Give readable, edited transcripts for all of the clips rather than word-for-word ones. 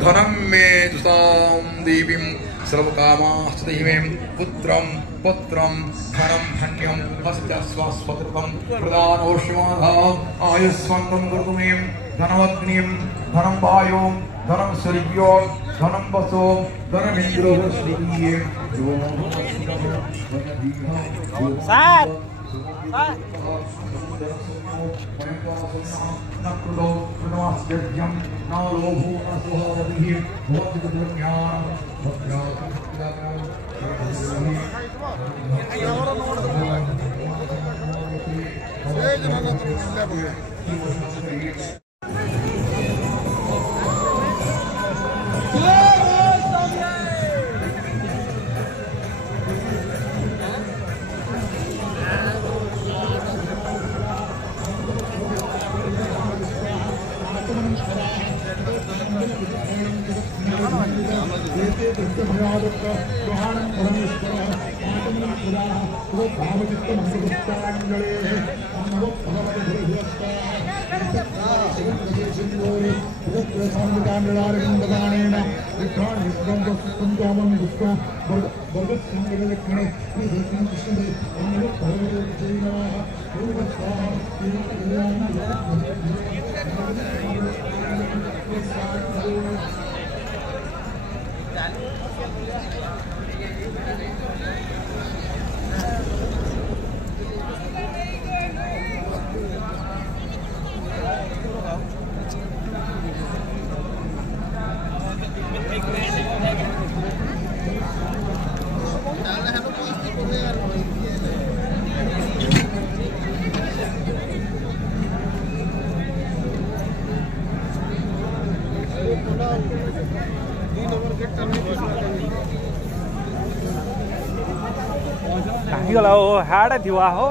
धनं मे जुषां देवीं सर्वकामास्तदेवीं पुत्रं पुत्रं धनं धन्यं हस्तस्वस्वकृतं प्रदानोष्माधाम् आयुष्मन्तं गुरुमें धनमग्निं धनं वायुं धनं सूर्यो धनं वसो धनमिन्द्रो श्रीये सात गला हो हाड़ दिवा हो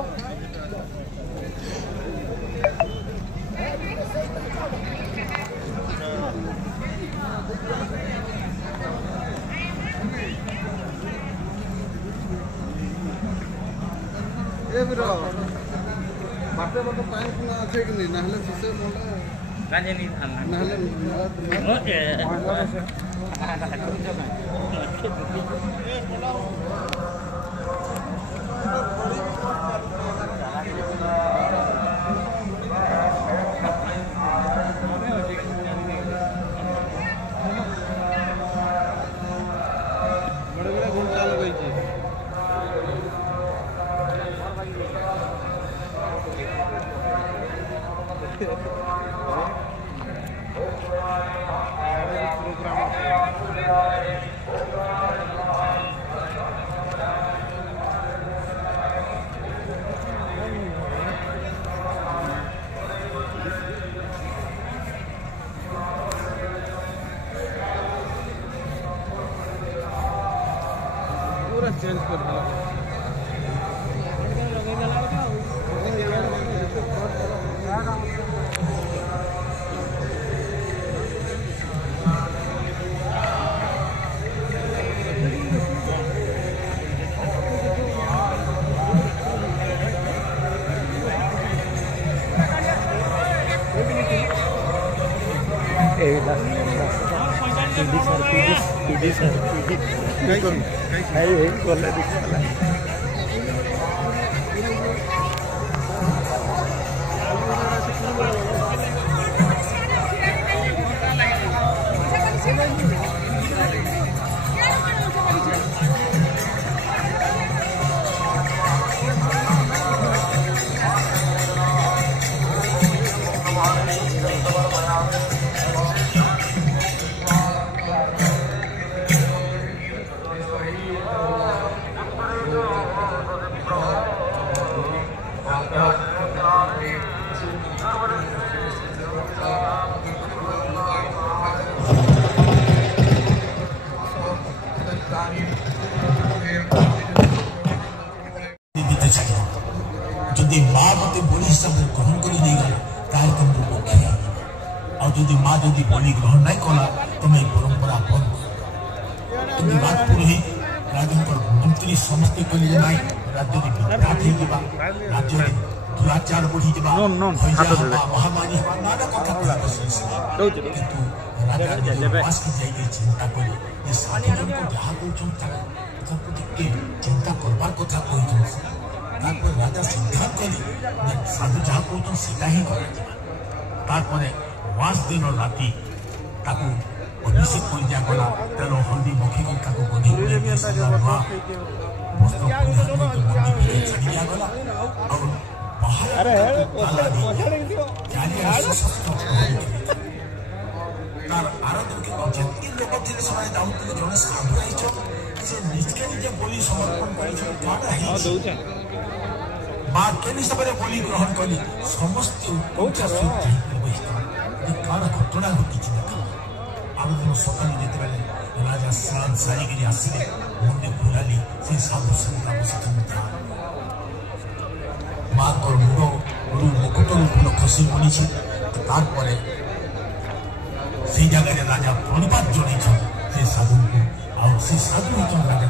ए बिरो बाटे बाटे पानी पुना আছে कि नहीं नहले से मोटा काजे नहीं थाना नहले ओके पूरा चेंज कर दिया যদি মা মতে বলি হিসাবে গ্রহণ করে দেইগলা তাহলে তুমি মুখ্য আর যদি মা যদি বলি গ্রহণ নাই কলা তুমি এই পরম্পরা বন্ধ তুমি বাদ পুরোহিত রাজঙ্কর মন্ত্রী সমস্তে কলি যে নাই রাজ্যটি বিভ্রাট হয়ে যাবা রাজ্যটি দুরাচার বঢ়ি যাবা মহামারী হওয়া নানা কথা কিন্তু राजा निवास की जाइए चिंता कले ये साधु लोग जहाँ कहते चिंता करवार कथा कही राजा सिद्धांत कले साधु जहाँ कहते सीधा ही वास दिन राति अभिषेक कर दिगला तेल हल्दी मखिक गधे वस्त्र छाड़ी दिगला तार आराधन के जितकी लोक थे जाऊे जड़े साधु आई से निजे निजे बलि समर्पण कर हिसाब से बलि ग्रहण कली समस्त कण घटना घटी आग दिन सकाल जिते राजा स्नान सारिक आसिले मुंडे बुलाली से साधु संता बसी माँ तोर मुड़ मुकुटर फूल खसी पड़ी से जगह राजा प्रणिपात जन से साधु को राजा